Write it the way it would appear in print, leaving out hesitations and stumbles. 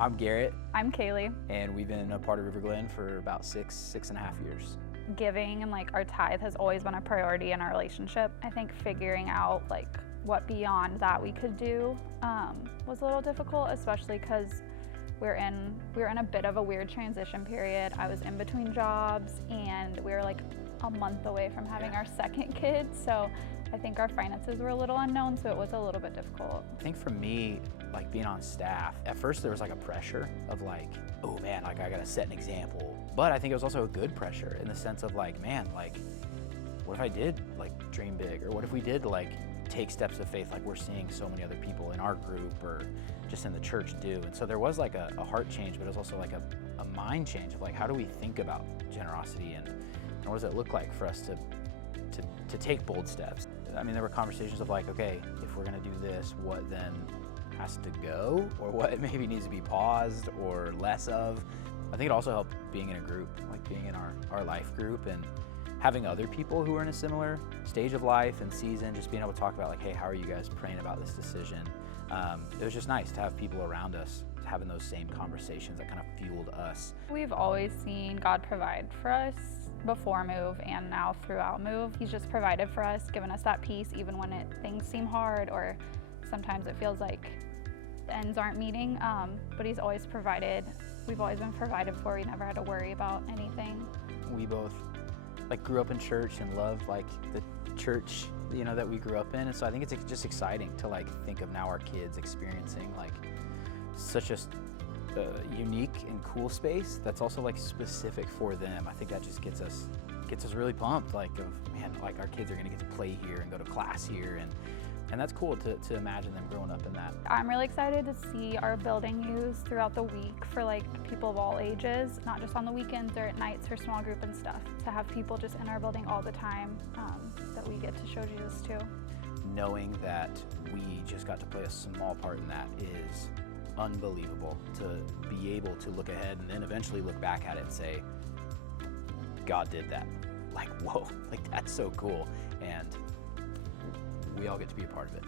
I'm Garrett, I'm Kayle. and we've been a part of River Glen for about six and a half years. Giving and our tithe has always been a priority in our relationship. I think figuring out what beyond that we could do was a little difficult, especially because we were in a bit of a weird transition period. I was in between jobs and we were a month away from having our second kid, so I think our finances were a little unknown, so it was a little bit difficult. I think for me, being on staff, at first there was a pressure of oh man, I gotta set an example. But I think it was also a good pressure in the sense of man, what if I did dream big? Or what if we did take steps of faith like we're seeing so many other people in our group or just in the church do? And so there was a heart change, but it was also a mind change of how do we think about generosity and what does it look like for us to take bold steps? I mean, there were conversations of okay, if we're gonna do this, what then has to go, or what maybe needs to be paused or less of. I think it also helped being in a group, being in our life group and having other people who are in a similar stage of life and season, just being able to talk about hey, how are you guys praying about this decision? It was just nice to have people around us having those same conversations that kind of fueled us. We've always seen God provide for us before move and now throughout move. He's just provided for us, given us that peace even when things seem hard or sometimes it feels like the ends aren't meeting, but he's always provided. We've always been provided for. We never had to worry about anything. We both grew up in church and love the church that we grew up in, and so I think it's just exciting to think of now our kids experiencing such a unique and cool space that's also specific for them. I think that just gets us really pumped our kids are gonna get to play here and go to class here, and that's cool to imagine them growing up in that. I'm really excited to see our building used throughout the week for people of all ages, not just on the weekends or at nights for small group and stuff. To have people just in our building all the time that we get to show Jesus to. Knowing that we just got to play a small part in that is unbelievable. To be able to look ahead and then eventually look back at it and say, God did that. Whoa, that's so cool. And we all get to be a part of it.